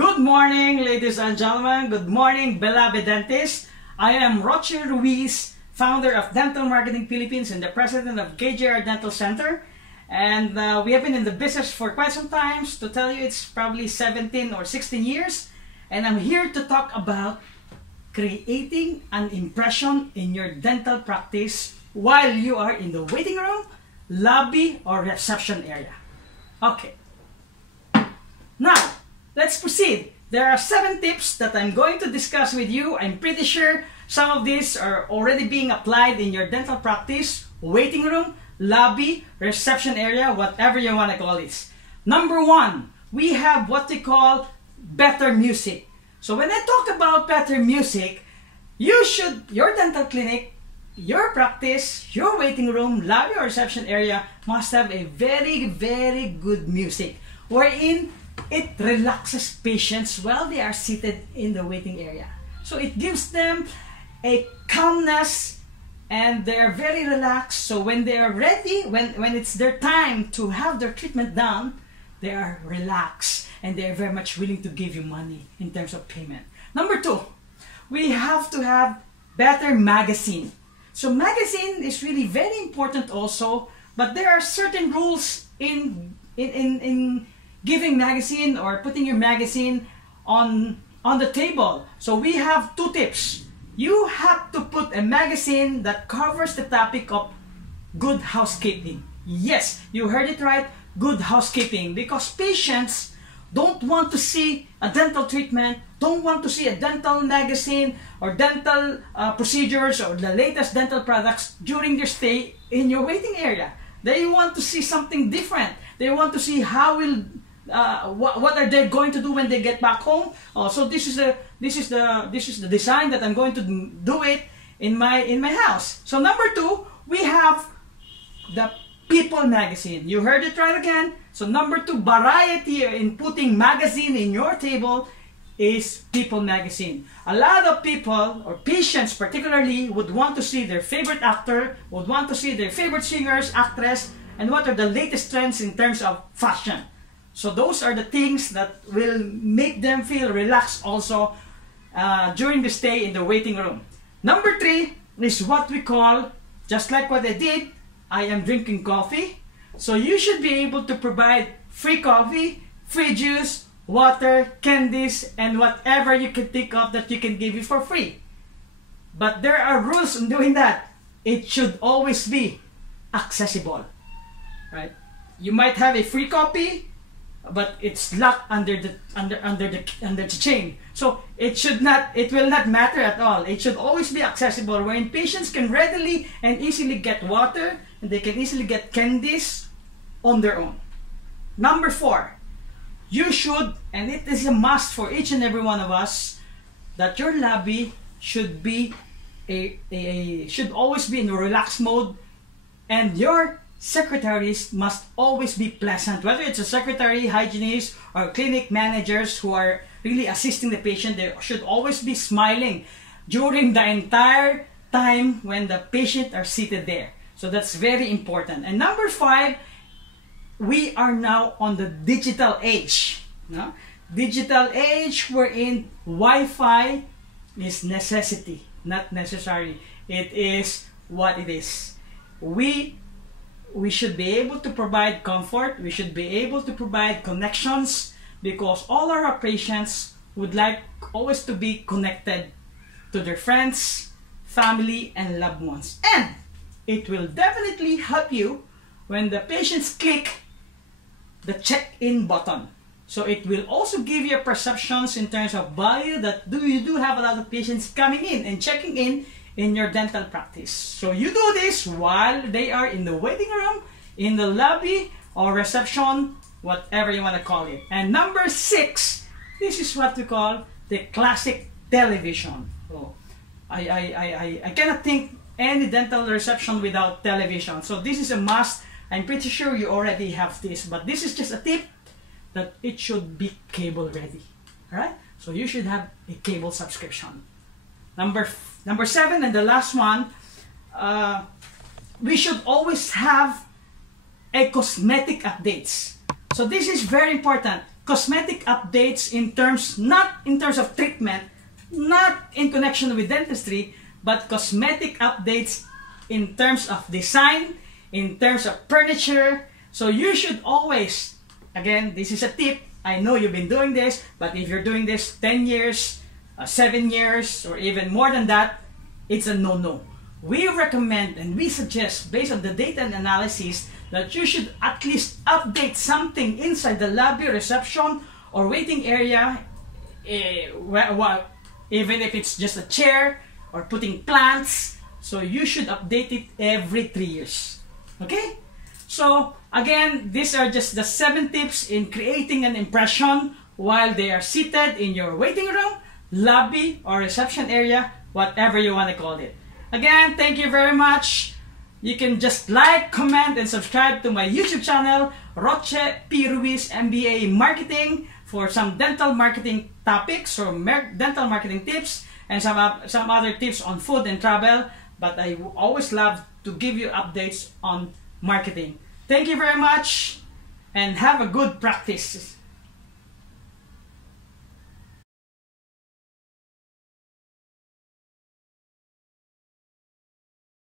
Good morning, ladies and gentlemen. Good morning, beloved dentists. I am Rocher Ruiz, founder of Dental Marketing Philippines and the president of KJR Dental Center. And we have been in the business for quite some time. To tell you, it's probably 17 or 16 years. And I'm here to talk about creating an impression in your dental practice while you are in the waiting room, lobby, or reception area. Okay. Now, let's proceed. There are 7 tips that I'm going to discuss with you. I'm pretty sure some of these are already being applied in your dental practice, waiting room, lobby, reception area, whatever you want to call it. Number 1, we have what we call better music. So when I talk about better music, your dental clinic, your practice, your waiting room, lobby, or reception area must have a very, very good music wherein it relaxes patients while they are seated in the waiting area. So it gives them a calmness and they're very relaxed. So when they are ready, when it's their time to have their treatment done, they are relaxed and they are very much willing to give you money in terms of payment. Number 2, we have to have better magazine. So magazine is really very important also, but there are certain rules in giving magazine or putting your magazine on the table. So we have 2 tips. You have to put a magazine that covers the topic of good housekeeping. Yes, you heard it right, good housekeeping, because patients don't want to see a dental treatment, don't want to see a dental magazine or dental procedures or the latest dental products during their stay in your waiting area. They want to see something different. They want to see how will what are they going to do when they get back home. So this is the design that I'm going to do it in my house. So number 2, we have the People magazine. You heard it right again. So number 2, variety in putting magazine in your table is People magazine. A lot of people or patients particularly would want to see their favorite actor, would want to see their favorite singers, actress, and what are the latest trends in terms of fashion. So those are the things that will make them feel relaxed also during the stay in the waiting room. Number 3 is what we call, just like what I did, I am drinking coffee. So you should be able to provide free coffee, free juice, water, candies, and whatever you can think of that you can give you for free. But there are rules in doing that. It should always be accessible, right? You might have a free copy, but it's locked under the chain. So it will not matter at all. It should always be accessible, wherein patients can readily and easily get water and they can easily get candies on their own. Number 4, you should, and it is a must for each and every one of us, that your lobby should be should always be in a relaxed mode, and your secretaries must always be pleasant. Whether it's a secretary, hygienist, or clinic managers who are really assisting the patient, they should always be smiling during the entire time when the patient are seated there. So that's very important. And number 5, we are now on the digital age. No? Digital age wherein Wi-Fi is necessity, not necessary. It is what it is. We should be able to provide comfort, we should be able to provide connections, because all our patients would like always to be connected to their friends, family, and loved ones. And it will definitely help you when the patients click the check-in button. So it will also give you perceptions in terms of value that you do have a lot of patients coming in and checking in your dental practice. So you do this while they are in the waiting room, in the lobby, or reception, whatever you want to call it. And number 6, this is what we call the classic television. So I cannot think any dental reception without television. So this is a must. I'm pretty sure you already have this, but this is just a tip that it should be cable ready. Alright? So you should have a cable subscription. Number 7 and the last one, we should always have a cosmetic updates. So this is very important. cosmetic updates in terms, not in terms of treatment, not in connection with dentistry, but cosmetic updates in terms of design, in terms of furniture. So you should always, again, this is a tip, I know you've been doing this, but if you're doing this 10 years, 7 years, or even more than that, it's a no-no. We recommend and we suggest, based on the data and analysis, that you should at least update something inside the lobby, reception, or waiting area, even if it's just a chair or putting plants. So you should update it every 3 years. Okay? So again, these are just the 7 tips in creating an impression while they are seated in your waiting room, lobby, or reception area, whatever you want to call it. Again, thank you very much. You can just like, comment, and subscribe to my YouTube channel, Roche P. Ruiz MBA Marketing, for some dental marketing topics or dental marketing tips and some other tips on food and travel. But I always love to give you updates on marketing. Thank you very much and have a good practice.